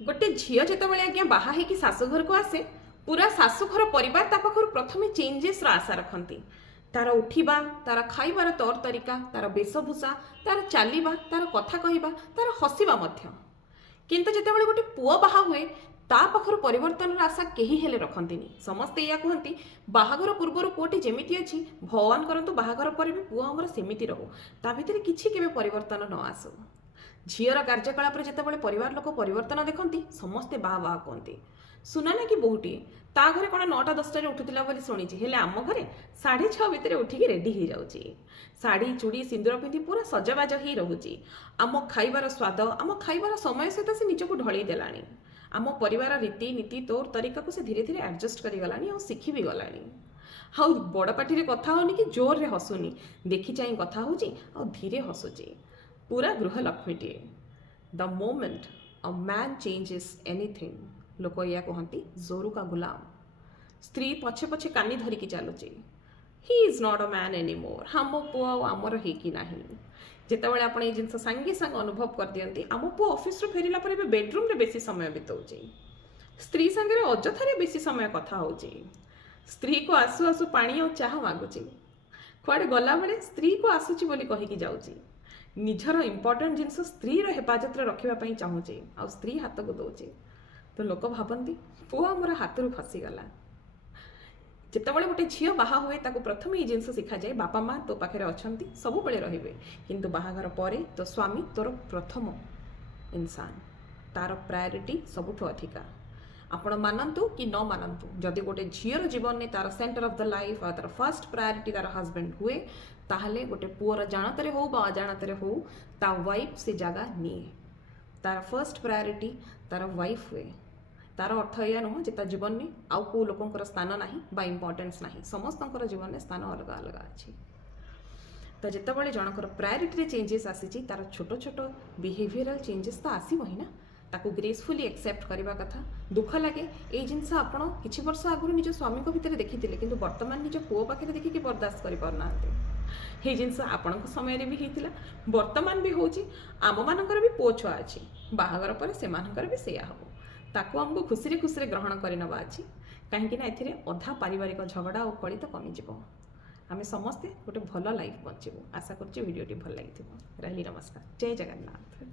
गोटे झील जितेबाला आज्ञा बाहा होगी शाशुघर को आसे पूरा शाशुघर परिवार ता पाखर प्रथमे चेंजेस आशा रखती। तार उठा तार खाइबार तौर तरीका तार वेशभूषा तार चलवा तार कथा कहवा तार हसवा किंतु जितेबाला गोटे पुओ बाहा हुए ता पाखर परिवर्तन आशा कहीं हेले रखती। समस्ते या कहती बाहाघर पूर्वर पुओटी जमी अच्छी भगवान करतु बाहाघर पर भी पुओ आमर सेमती रहू ता भीतर किसी केवे परिवर्तन न आसू। झीर कार्यकलाप जितेबाला परिवार लोक परिवर्तन देखती समस्ते बाहा बाहा कहते सुना ना कि बहुटी ता घरे कौन 9टा 10टार उठुला बोली शुणी हेले आम घरे 6:30 भितर उठिकी रेडी हो जाऊँगी शाढ़ी चूड़ी सिंदूर पिंधि पूरा सजबाज ही रोचे। आम खाइबार स्वाद आम खाइबार समय सहित से निजक ढल देलानी। आम परिवार रीति नीति तौर तरीका को से धीरे धीरे एडजस्ट कर गलानी और शिखी भी गलानी। हाँ बड़ पार्टी कथा होनी कि जोर रे हसुनी देखी चाह कथा होची और धीरे हसुची पूरा गृहलक्ष्मीटीए। The moment a man changes anything लोक या कहती जोरू का गुलाम। स्त्री पछे पछे कानी धरिकी चलुची he is not a man any more हाँ मो पुआ आमर हेकी नाही। जितेबाला आप जिन सांगे सांगे अनुभव कर दियंती आम पुआ ऑफिस रू फेरिला पर भी बेडरूम रे बेसी समय बिताउची स्त्री संगे अजथारे बेसी समय कथा होची। स्त्री को आसु आसु पानी और चाह मागुची कुआडे गला बेले स्त्री को आसुची बोली कहिकी जाउची। निजर इंपोर्टेंट जिनस स्त्री रो हेफाजत रे रखिबा पई चाहूची आ स्त्री हाथ को दउची तो लोक भावती पुआ आमर हाथ रू खसीगला। जितेबाला गोटे झील बाहा हुए ताको प्रथम ये जिनस शिखा जाए बापा माँ तो पाखे अच्छी सब बेले रे किंतु बाहाघर पर तो स्वामी तोर प्रथम इंसान तार प्रायोरिटी सबुठु अधिका। आपण मानतु कि न मानतु जदि गोटे झीर जीवन में तार सेंटर ऑफ द लाइफ और तार फर्स्ट प्रायोरिटी तार हजबैंड हुए ताहले गोटे पुअर जानते हो बा अजाणते हो ता वाइफ से जगह निए तार फर्स्ट प्रायोरिटी तार वाइफ हुए। तार अर्थ या नुह जे तार जीवन में आउ को लोकंकर स्थान नाही बा इंपोर्टेंस नाही समस्तंकर जीवन में स्थान अलग अलग अच्छी। तो जितेबाला जनकर प्रायोरिटी चेंजेस आसी तार छोट छोट बिहेवियरल चेंजेस तो आसो ही ना ताको ग्रेसफुली एक्सेप्ट करने कथा। दुख लगे ये जिनस आप किछि वर्ष आगु निज स्वामी को भितर देखी किंतु वर्तमान निज पुओ पाखे देखिकी बर्दाश्त करना ये जिनस आपण समय भी होता वर्तमान भी होम मानकर भी पुओ छुआ अच्छी बाहागर पर से भी सैया हम ताको आमको खुशी खुशी ग्रहण करवा अच्छी कहीं ए अधा पारिवारिक झगड़ा और कली तो कमिज आम समस्ते गोटे भल लाइफ बचू आशा कर भिडियोटी भल लगी रही। नमस्कार जय जगन्नाथ।